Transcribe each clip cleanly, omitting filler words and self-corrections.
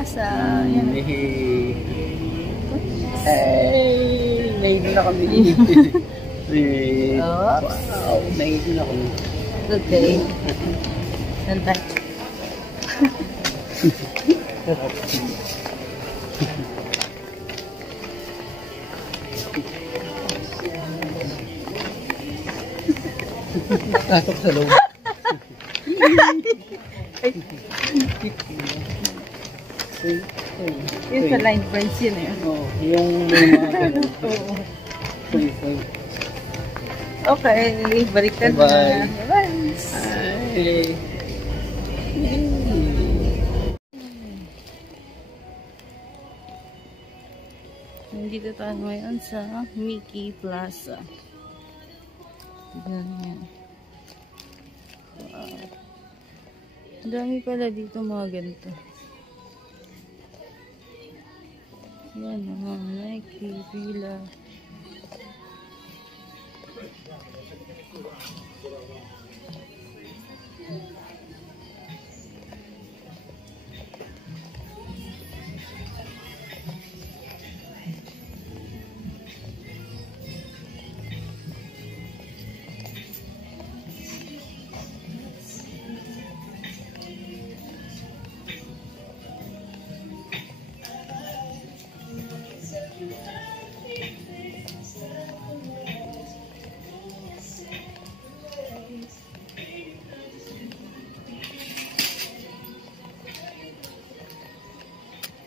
Plaza. Yan. Hey! Naihin na kami. Wow! Naihin na kami. Okay. Santa. Pasok sa loob. Yung sa line friends yun eh. Oo, yung mga ganun. Oo. Say. Okay, baliktad na. Bye. Ay. Nandito tayo ngayon sa Mickey Plaza. Tignan niya. Wow. Ang dami pala dito mga ganito. Yan, mga Nike, Fila.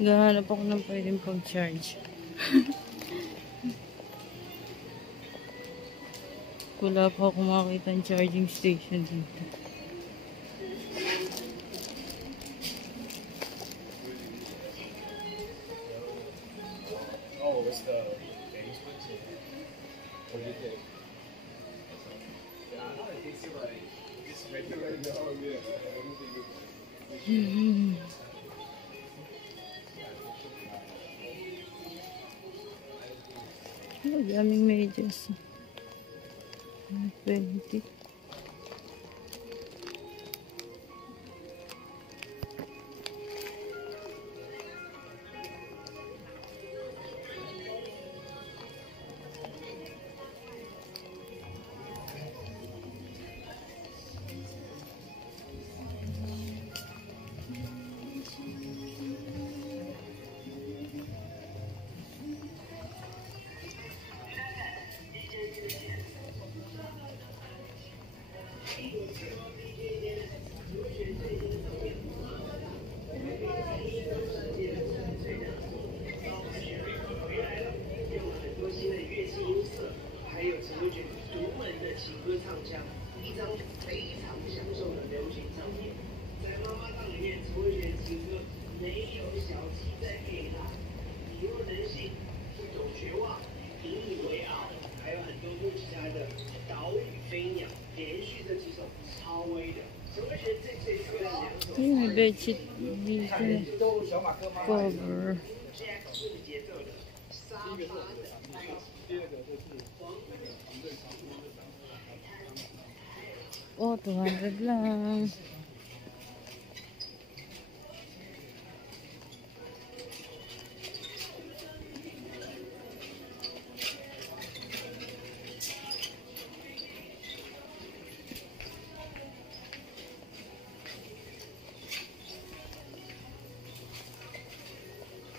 Gahanap ako ng pwedeng pag-charge. Wala pa ako makakita ng charging station dito. Oh, it's the famous one. What do you think? Yeah, I don't think so. Like, just regular. Oh, yeah. Ang daming medyas. 20. May bedsheet dito. Cover. Oh, 200 lang.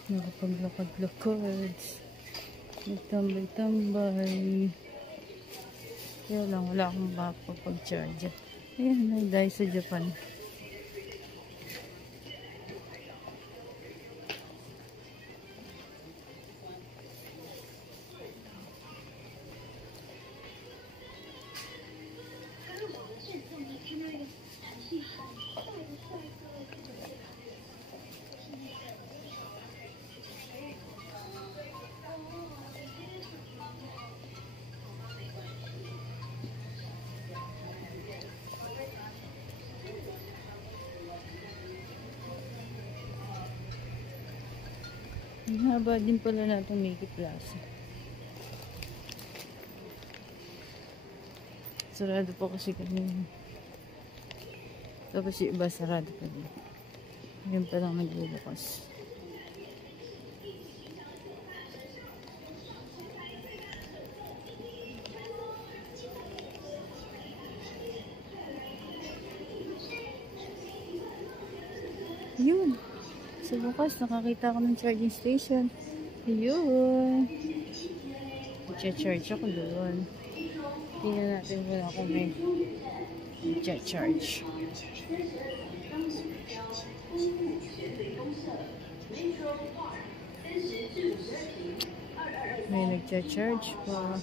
Nakapaglakad-lakad, nagtambay-tambay, kaya lang wala akong makapag-charge. Ayan, dahil sa Japan. Ang haba din pala natin Mickey Plaza. Sarado po kasi kami. Tapos yung iba sarado pa din. Yan pa lang nagbubukas. Yun. Sa bukas, nakakita ako ng charging station. Yun. I-charge ako doon. Tingnan natin kung may i-charge. May nag-charge pa.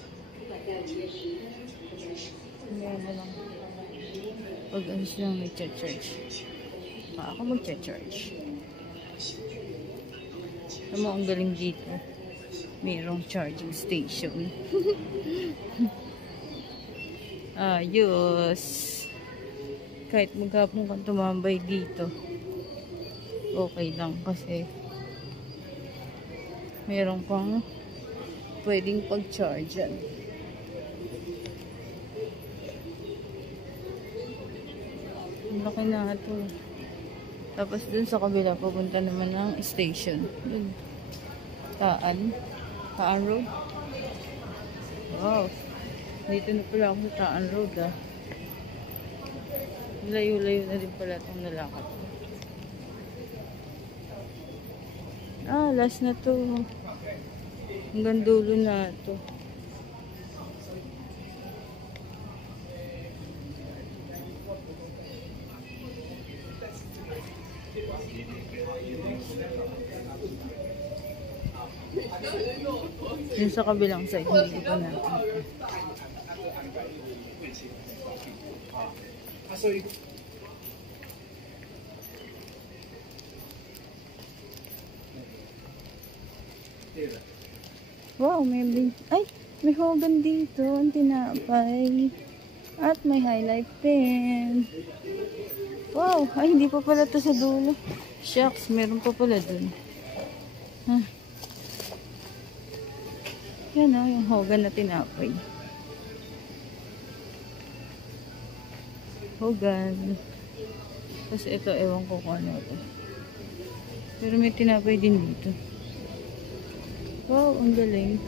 Ngayon na lang. Pag ano silang nag-charge. Ako mag-charge. Alam mo, ang galing dito. Mayroong charging station. Ayos. Kahit maghapon kang tumambay dito, okay lang kasi mayroong pang pwedeng pag-charge. Ang laki na ito. Tapos dun sa kabila, papunta naman ng station. Dun. Taan Road. Wow. Dito na pala ako sa Taan Road, ah. Layo-layo na din pala itong nalakad. Last na to. Hanggang dulo na to. Yung sa kabilang side, hindi ko pa natin. Wow, may Hogan dito, ang tinapay. At may highlight pen. Wow, hindi pa pala to sa dulo. Shucks, meron pa pala dun. Yan o, yung Hogan na tinapay. Hogan. Tapos ito, ewan ko kung ano ito. Pero may tinapay din dito. Wow, ang galing.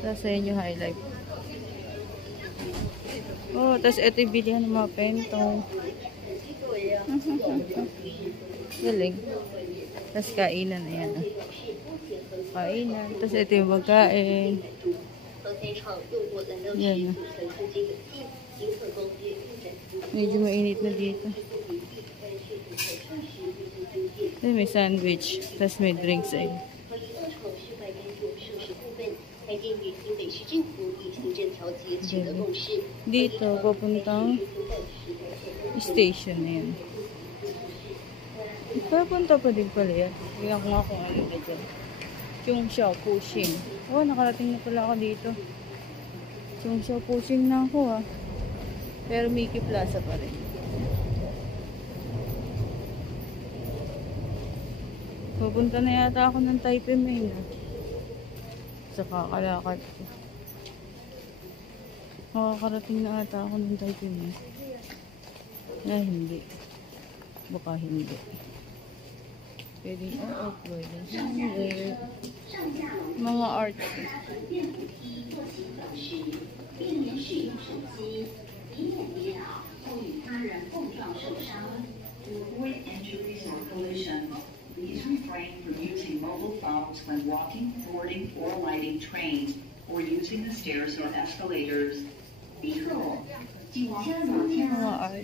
Tapos ayun yung highlight. Oh, tapos ito yung bilihan ng mga pentong. Galing. Tapos kainan na yan. Kainan. Tapos ito yung magkain. Yan. Medyo mainit na dito. Tapos may sandwich. Tapos may drinks ay. Dito, papuntang station na yan. Papunta pa din pala yan. Tingnan ko nga kung ano na dyan. Chung Xiao Pushing. Oh, nakarating na pala ako dito. Chung Xiao Pushing na ako, ah. Pero Mickey Plaza pa rin. Papunta na yata ako ng Taipei Main, ah. Sa kakalakad ko. Makakarating na ata ako ng Taipei Main. Hindi. Baka hindi. Pwedeng pwede. Hindi. Mga art. Please refrain from using mobile phones when walking, boarding, or lighting trains, or using the stairs or escalators. Mga art.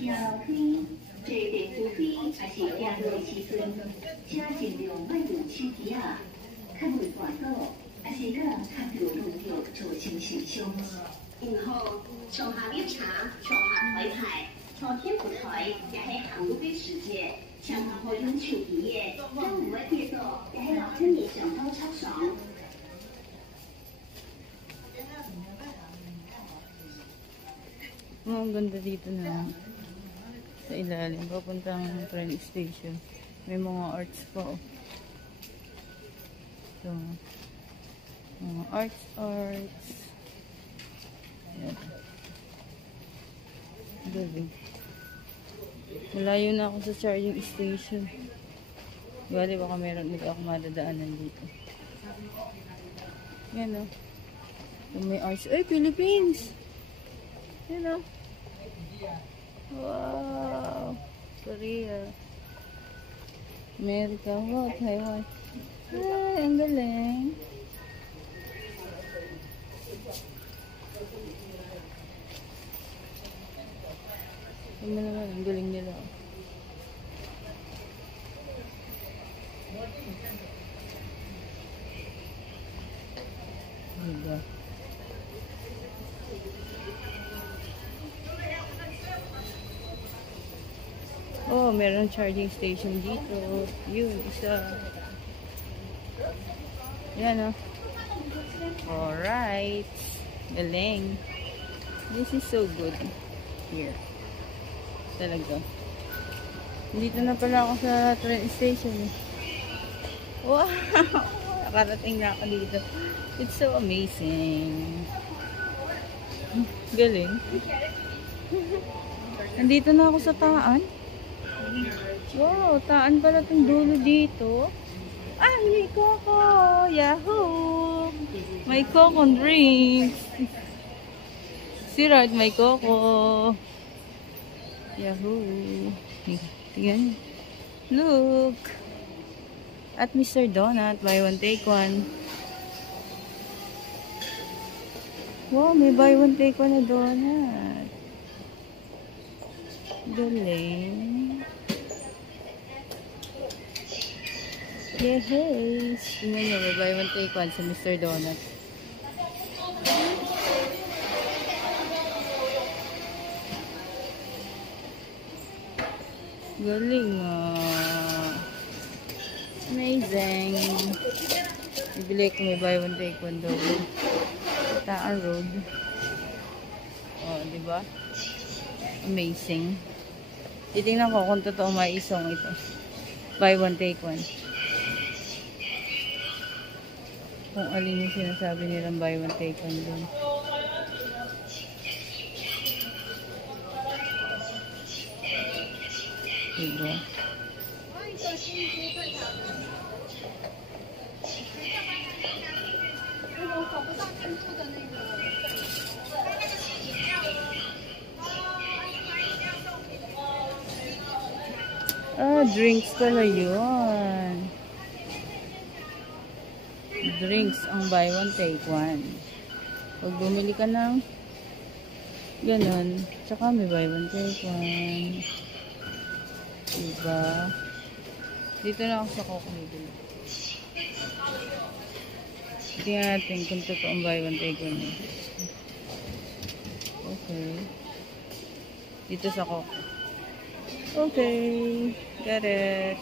Ang ganda dito na sa ilalim, papuntang train station. May mga arts pa, oh. So, mga arts. Yan. Galing. Malayo na ako sa charging station. Bali, baka meron dito ako madadaanan dito. Yan, oh. So, may arts. Ay, Philippines! Yan, oh. Wow! Korea. America. Wow, Taiwan. Ay, ang galing. Tingnan naman, ang galing nila. Diba? Oh, meron charging station dito. Yun, isa. Yan, oh. Alright. Galing. This is so good. Here. Talaga. Dito na pala ako sa train station. Wow! Nakarating na ako dito. It's so amazing. Galing. Nandito na ako sa Taan. Wow, Taan pala itong dulo dito. Ah, may Coco! Yahoo! May Coco drinks. Si Rod, may Coco. Yahoo! Tingnan. Look! At Mr. Donut, buy one take one. Wow, may buy one take one na donut. Galing. Yes! Tingnan nyo, may buy one take one sa Mr. Donut. Galing ah. Amazing. Bibili ko may buy one take one double. Taan Road. Oh, di ba? Amazing. Titingnan ko kung totoo may isong ito. Buy one take one. Kung alin yung sinasabi nilang buy one take one doon. Diba? Ah, drinks pala yun. Drinks ang buy one take one. Pag bumili ka ng ganun, tsaka may buy one take one. Diba? Dito na ako sa Coco bibili. Tingnan natin kung totoong buy one take one. Okay. Dito sa Coco. Okay. Got it.